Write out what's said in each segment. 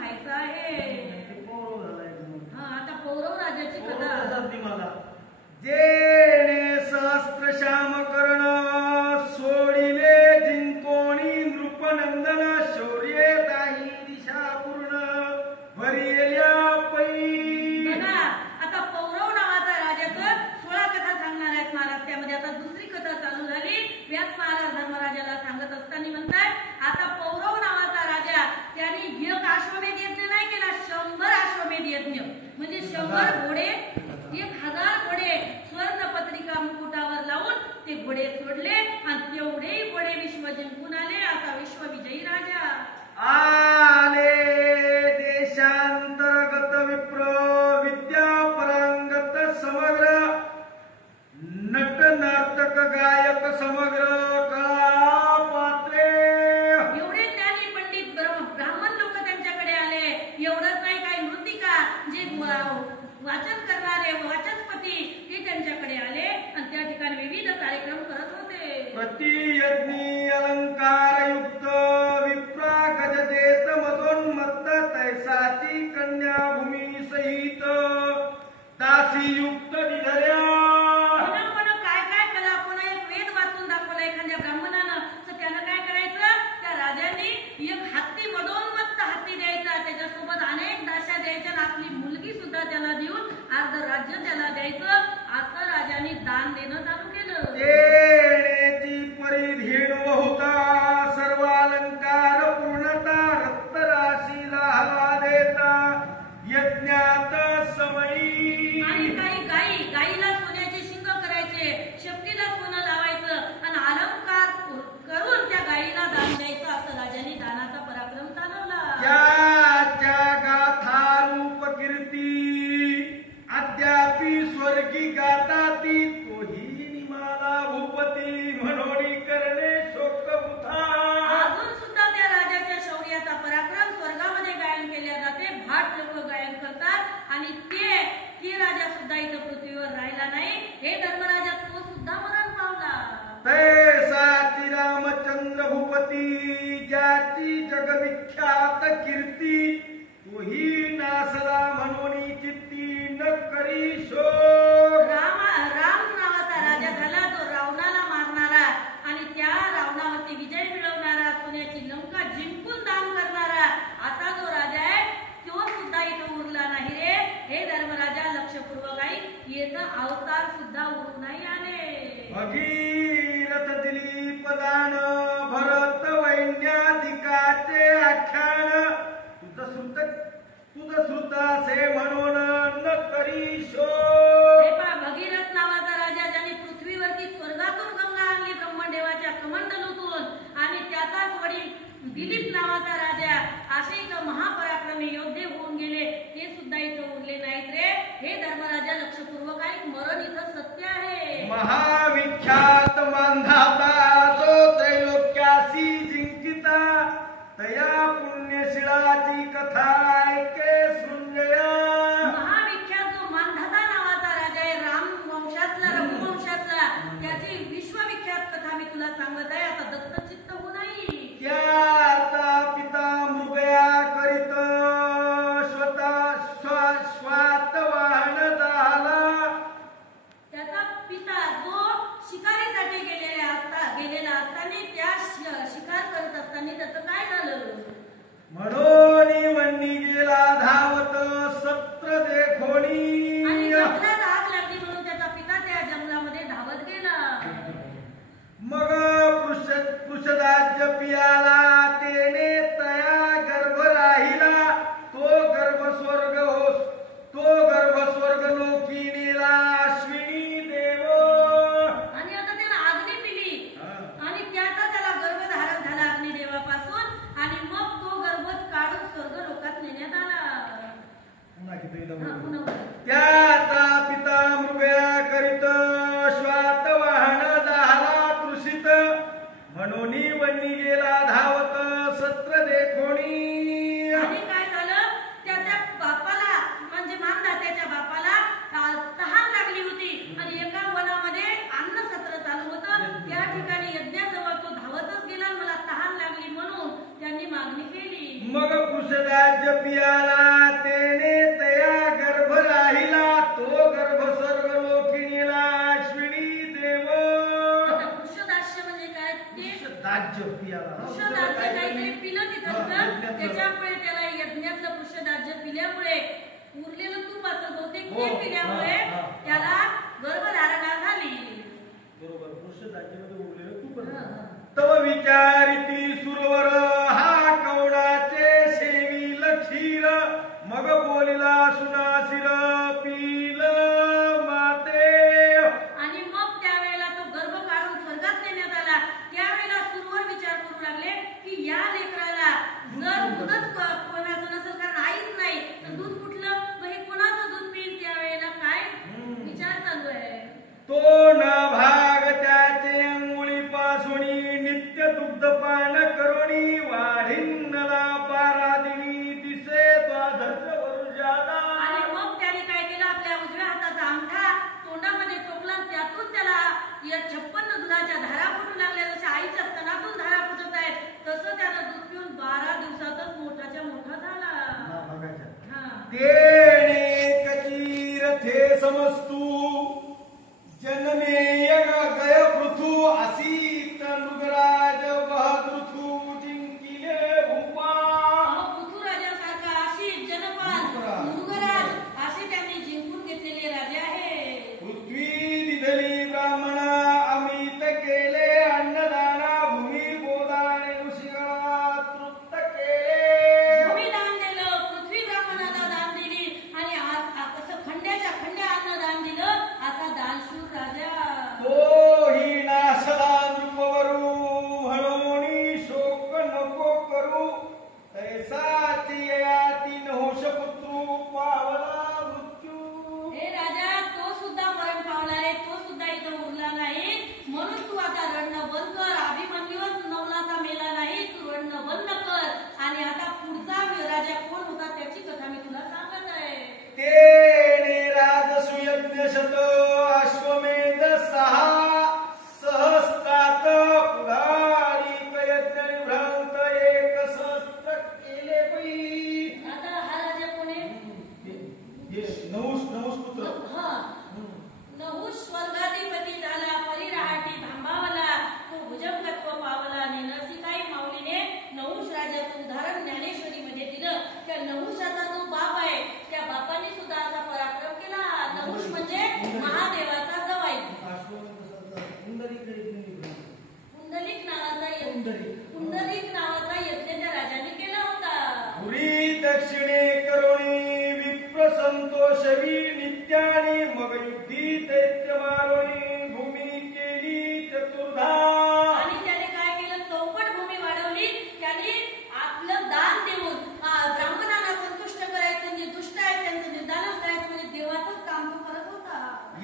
व्हायचं आहे. आता पौरव राजाची कथा. मला जेणे सहस्त्र श्याम कर्ण सोडिले जिंकोणी नृपनंदन शौर्य दाही दिशा पूर्ण भरियल्या पै. आता पौरव नावाचा राजाचं 16 कथा सांगणार आहेत महाराज. त्यामध्ये आता दुसरी कथा चालू झाली. व्यास महाराज धर्मराजाला सांगत असताना म्हणतात आता पौरव नावाचा राजा त्याने एक अश्वमेध यज्ञ नाही केला, 100 अश्वमेध यज्ञ म्हणजे 100 घोडे, 1000 घोडे स्वर्ण पत्रिका मुकुटावर लावून ते घोडे सोडले आणि तेवढे घोडे विश्व जिंकून आले. असा विश्वविजयी राजा आले. देशांतर्गत विप्र विद्या परांगत समग्र नट नर्तक गायक समग्र कला पात्रे. एवढे ज्ञानी पंडित ब्राह्मण लोक त्यांच्याकडे आले. एवढंच नाही, काही नृतिका जे वाचन करणारे वाचस्पती ते त्यांच्याकडे आले आणि त्या ठिकाणी विविध कार्यक्रम करत होते. प्रतियज्ञी अलंकार युक्त विप्रा गज देत मधोन्मत्त तैसाची कन्या भूमी सहित दासी युक्त निधर्या. काय काय कला. कोणा एक वेद वाचून दाखवला एखाद्या ब्राह्मणानं तर त्यानं काय करायचं, त्या राजाने एक हत्ती मधोन्मत्त हत्ती द्यायचा, त्याच्यासोबत अनेक दास्या द्यायच्या आणि आपली मुलगी सुद्धा त्याला देऊन अर्ध राज्य त्याला द्यायचं. असं राजाने दान देणं चालू केलं. देण्याची परिधीण होता सर्व अलंकार पूर्णता रक्तराशीला हवा देता यज्ञात समयी. आणि काही गाईला सोन्याचे शिंग करायचे, शेपटीला सोनं लावायचं आणि अलंकार करून त्या गाईला दान द्यायचं. असं राजाने दानाचा पराक्रम चालवला. त्याच्या गाथा रूप कीर्ती अद्यापि स्वर्गी गाता ती तोही निमाला भूपती म्हणून करणे शोक बुथा. अजून सुद्धा त्या राजाच्या शौर्याचा पराक्रम स्वर्गामध्ये गायन केले जाते. भाट लोक गायन करतात आणि ते राजा सुद्धा इथं पृथ्वीवर राहिला नाही. हे धर्मराजा तो सुद्धा मरण पावला. तैसाची रामचंद्र भूपती ज्याची जगविख्यात कीर्ती तोही नासला म्हणून चित्ती न करी शोक. राम नावाचा राजा झाला, तो रावणाला मारणारा आणि त्या रावणावरती विजय मिळवणारा, सोन्याची लंका जिंकून दान करणारा असा जो राजा आहे तो सुद्धा इथं उरला नाही रे. हे धर्मराजा लक्षपूर्वक ऐक, येतं अवतार सुद्धा उरून नाही आले. भगीरथ दिलीप जाण भरत वैन्याधिकाचे आख्यान तुझ श्रुतासे म्हणून न करी शोक. भगीरथ नावाचा राजा ज्याने पृथ्वीवरती स्वर्गातून गंगा आणली ब्रह्मदेवाच्या कमंडलूतून आणि त्याचाच वडील दिलीप नावाचा राजा असे इथं महापराक्रमी योद्धे होऊन गेले. ते सुद्धा इथं उरले नाहीत रे. हे धर्मराजा लक्षपूर्वक ऐक, मरण इथं सत्य आहे. महाविख्यात मांधाता जो त्रैलोक्यासी जिंकिता तया पुण्यशिळाची कथा ऐके सृंजया. महाविख्यात जो मांधाता नावाचा राजा आहे, राम वंशातला रघुवंशातला, त्याची विश्वविख्यात कथा मी तुला सांगत आहे. आता दत्तचित्त हो नाही. त्याचा पिता मृगया करीत स्वात वाहन झाला. त्याचा पिता जो शिकारीसाठी गेलेला असताना त्या शिकार करत असताना त्याचं काय झालं, म्हणून वन्नी गेला धावत सत्र देखोणी. आणि जंगलात आग लागली म्हणून त्याचा पिता त्या जंगलामध्ये धावत गेला. मग पृषदाज्य पियाला तेने तया गर्भ राहिला. तो गर्भ स्वर्ग लोकी नेला अश्विनी देव. आणि आता त्याला अग्नी पिली आणि त्याला गर्भ धारण झाला अग्निदेवापासून आणि मग तो गर्भ काढून स्वर्ग लोकात नेण्यात आला. त्याचा पिता मृगया करीत श्वात वाहन झाला तृषित म्हणून वन्नी गेला धावत सत्र देखोणी. आणि काय झालं, त्याच्या बापाला म्हणजे मानदात्याच्या बापाला तहान लागली होती आणि एका वनामध्ये अन्न सत्र चालू होतं. त्या ठिकाणी यज्ञाजवळ तो धावतच गेला. मला तहान लागली म्हणून त्यांनी मागणी केली. मग वृषदाज्य पियाला तेने तया गर्भ राहिला तो गर्भ सर्व लोकी नेला अश्विनी देव. आता वृषदास्य म्हणजे काय ते वृषदाज्य पियाला वृषदाज्य काहीतरी पिलं तिथं त्याच्यामुळे त्याला यज्ञातलं वृषदाज्य पिल्यामुळे उरलेलं तूप असं बहुतेक ते पिल्यामुळे त्याला गर्भधारणा झाली. बरोबर वृषदाज्यामध्ये उरलेलं तूप. तव विचारिती सुरवर हा कवडाचे सेविल क्षीर मग बोलिला सुनासिर पील माते. आणि मग त्यावेळेला तो गर्भ काढून स्वर्गात नेण्यात आला. त्यावेळेला सुरवर विचार करू लागले की या लेकराला जर दूधच कोणाचं नसेल कारण आईच नाही तर दूध कुठलं मग हे कोणाचं दूध पिईल. त्यावेळेला काय विचार चालू आहे. तो न भाग त्याचे अंगुळी पासोणी नित्य दुग्धपान करोणी वाढिन्नला पारादिनी दिसे द्वादश वर्षाला. आणि मग त्याने काय केलं आपल्या उजव्या हाताचा अंगठा तोंडामध्ये टोकला. त्यातून त्याला या 56 दुधाच्या धारा फुटू लागल्या. जशा आईच्या स्तनातून धारा फुटत आहेत तसं त्यानं दूध पिऊन 12 दिवसातच मोठाच्या मोठा झाला. तेने कचीर थे समस्तू जन्मे गय पृथु असीत लुगराज बहदृथु जिंकिले भूपा. पृथ्वीराजासारखा अशी जनपाल मृगराज असे त्यांनी जिंकून घेतलेले राजे आहे. पृथ्वी दिधली ब्राह्मण अमित केले अन्नदाना भूमी बोधाने ऋषिगणा तृप्त केले. भूमिदान दिलं पृथ्वी ब्राह्मणाला दान दिली आणि असं खंड्याच्या खंड्या अन्नदान दिलं असा दानशूर राजा. तोही नाशला नृपवरू म्हणून शोक नको करू तैसाची ययाती नहुष पुत्रू पावला मृत्यू. हे राजा तो सुद्धा मरण पावला रे. तो सुद्धा इथं उरला नाही म्हणून तू आता रडणं बंद कर. अभिमन्यूच नवलाचा मेला नाही तू रडणं बंद कर. आणि आता पुढचा राजा कोण होता त्याची कथा मी तुला सांगत आहे. तेने राजसुयज्ञ शत अश्वमेध 6 सहस्त्रात पुढारी यज्ञ निभ्रांत एक सहस्त्र केले पै. आता हा राजा कोण आहे. नहुष पुत्र. नहुष स्वर्गाधिपती झाला. परिराहाटी थांबावला. तो भुजंगत्व पावला. आणि नरसिकाई माऊलीने नहुष राजाचं उदाहरण ज्ञानेश्वरी मध्ये दिलं. त्या नहुषाचा जो बाप आहे त्या बापाने सुद्धा असा पराक्रम केला. नहुष म्हणजे महादेवाचा जवाई. पुंडलिक नावाचा यज्ञ त्या राजाने केला होता. पुरी दक्षिणे करोणी विप्र संतोषवी नित्याने मग युद्धी दैत्य मारोणी भूमी केली चतुर्धा. आणि त्याने काय केलं चौपट भूमी वाढवली. त्याने आपलं दान देऊन ब्राह्मणांना संतुष्ट करायचं. म्हणजे दुष्ट आहेत त्यांचं निर्दान करायचं म्हणजे देवाचंच काम तो करत होता.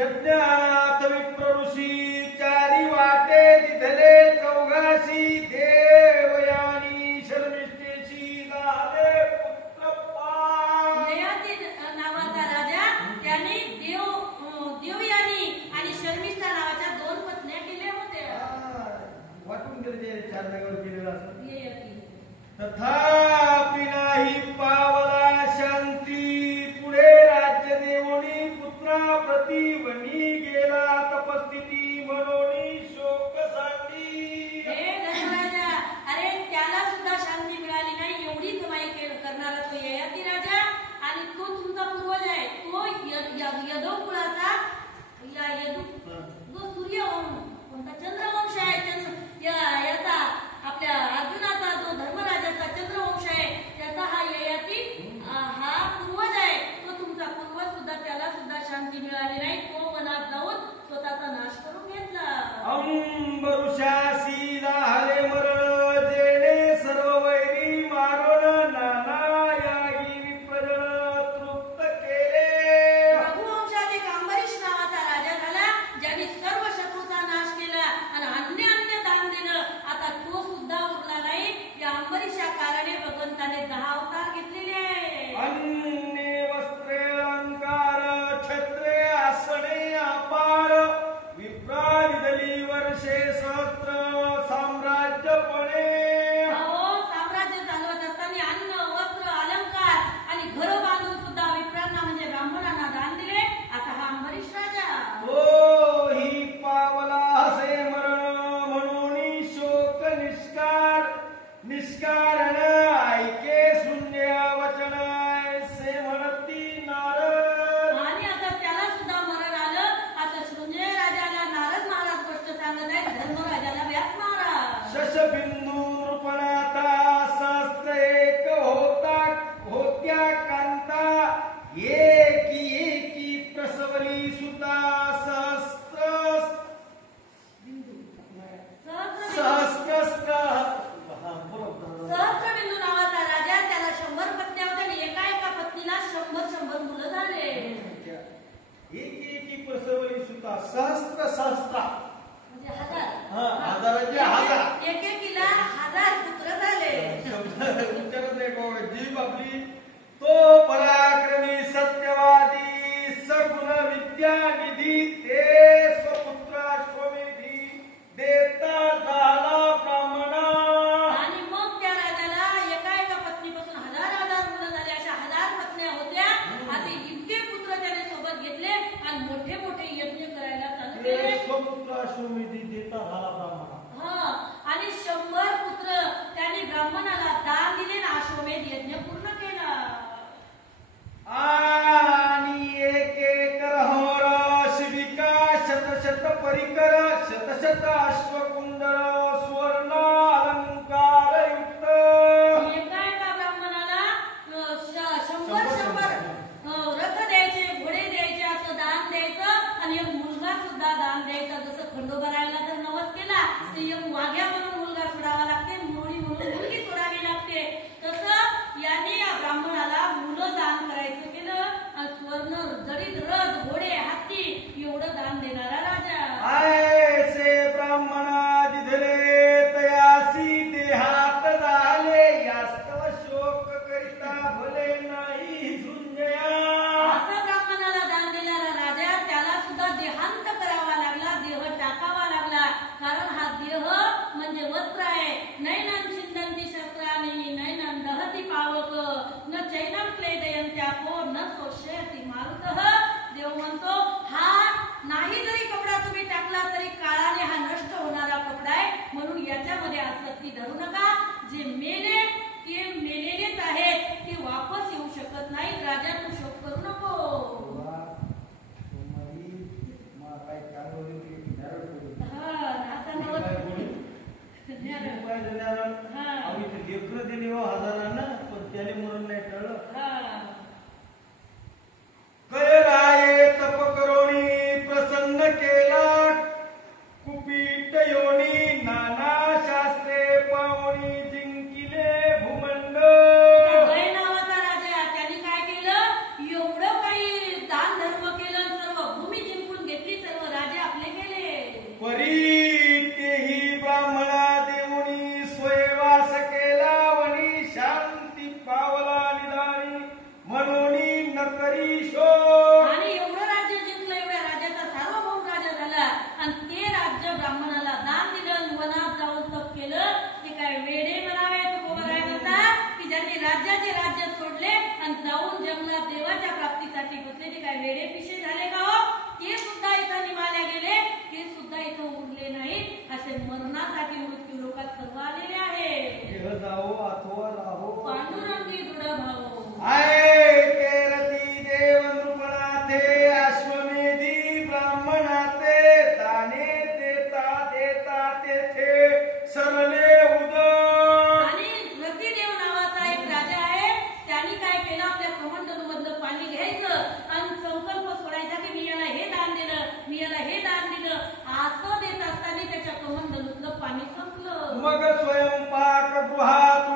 यज्ञानाथ विप्र ऋषी चारी वाटे दिधले चौघाशी देवयानी शर्मिष्ठेशी झाले पुत्रप्पा. ययाती नावाचा राजा त्याने देवयानी आणि शर्मिष्ठा नावाच्या 2 पत्न्या केल्या होत्या. वाटून गेले 4 जागेवर केलेलं असं. ययाती तथापि नाही पावला शांती पुढे राज्य देवोनी पुत्रा प्रति वनी गेला तपस्थिती म्हणून शोक सांडी. हे धर्मराजा अरे त्याला सुद्धा शांती मिळाली नाही. एवढी कमाई करणारा तो ययाती राजा आणि तो तुमचा पूर्वज आहे. तो यदू कुळाचा जो कोणता चंद्रवंश आहे. याचा आपल्या अर्जुनाचा जो धर्मराजाचा चंद्रवंश आहे त्याचा हा ययाती हा पूर्वज आहे. तो तुमचा पूर्वज सुद्धा त्याला सुद्धा शांती मिळाली नाही. तो वनात जाऊन स्वतःचा नाश करून घेतला. अंबरुषासी हरे मरण जेणे सर्व वैरी मारण नाना यागी विप्रजन तृप्त केले. रघुवंशात एक अंबरीश नावाचा राजा झाला ज्याने सर्व शत्रूचा नाश केला आणि अन्य दान दिलं. आता तो सुद्धा उरला नाही. या अंबरीशा कारणे भगवंताने 10 अवतार घेतलेले आहे. अन्य वस्त्रे अलंकार छत्रे आसने अपार विप्रादिदली वर्षे सहस्त्र साम्राज्यपणे. अहो साम्राज्य चालवत असताना अन्न वस्त्र विचारत नाही बाबा जीव आपली तो पराक्रमी सत्यवादी सगुण विद्यानिधी ते स्वपुत्र अश्वमेधी देता झाला ब्राह्मणा. आणि मग त्या राजाला एका पत्नीपासून हजार मुलं झाले, अशा 1000 पत्न्या होत्या. असे इतके पुत्र त्याने सोबत घेतले आणि मोठे मोठे यज्ञ करायला चालू केले. स्वपुत्र अश्वमेधी देता झाला ब्राह्मणा. आणि 100 पुत्र त्याने ब्राह्मणाला दान दिले ना अश्वमेध यज्ञ पूर्ण केला. आणि एक हर शिविका शत परिकर शत अश्वकुंडल स्वर्ण अलंकार युक्त. एका ब्राह्मणाला 100 रथ द्यायचे, घोडे द्यायचे, असं दान द्यायचं. आणि एक मुलगा सुद्धा दान द्यायचा. जसं खंडोबारायला जर नवस केला तर एक वाघ्या म्हणून मुलगा सोडावा लागते, मुली म्हणून मुलगी सोडावी लागते. तसं याने या ब्राह्मणाला मुलं दान करायचं केलं. आणि स्वर्ण जडीत रथ, घोडे, हत्ती एवढं दान देणारा राजा. ऐसे ब्राह्मणा दिधले तयासी देहात झाले यास्तव शोक करिता भले नाही झुंजया. असं ब्राह्मणाला दान देणारा राजा त्याला सुद्धा देहांत करावा लागला, देह टाकावा लागला. कारण हा देह म्हणजे वस्त्र आहे. नैनं छिंदन्ति शस्त्राणि नैनं दहति पावक न चैनं क्लेदयन्त्यापो न शोषयति मारुतः. देव म्हणतो हा नाही जरी कपडा तुम्ही टाकला तरी काळाने हा नष्ट होणारा कपडा आहे. म्हणून याच्यामध्ये आसक्ती धरू नका. जे मेले ते मेलेलेच आहेत, ते वापस येऊ शकत नाहीत. राजा तू शोक करू नको. लेकर दिले हो हजारांना पण त्याने म्हणून नाही टळलं. कय राये तप करोणी प्रसन्न केला कुपीट योनी नाना शास्त्रे पावणी जिंकिले भूमंड. गय नावाचा राजा त्याने काय केलं, एवढं काही दान धर्म केलं, सर्व भूमी जिंकून घेतली, सर्व राजे आपले केले. परी तेही ब्राह्मणा देऊनी स्वयवास केला वनी शांती पावला निदानी म्हणून न करी शोक. आणि एवढं राज्य जिंकलं, एवढ्या राज्याचा सार्वभौम राजा झाला. आणि ते राज्य ब्राह्मणाला दान दिलं, वनात जाऊन तप केलं. ते काय वेडे म्हणावे तुकोबरायकरता की ज्यांनी राज्याचे राज्य सोडले आणि जाऊन जंगलात देवाच्या प्राप्तीसाठी बसले, ते काय वेडे पिशे झाले का हो? ते सुद्धा इथं निमाल्या गेले, ते सुद्धा इथं उरले नाहीत. असे मरणासाठी मृत्यू लोकात सर्व आलेले आहे. देह जाओ अथवा राहो पांडुरंगी दृढ भाव. आय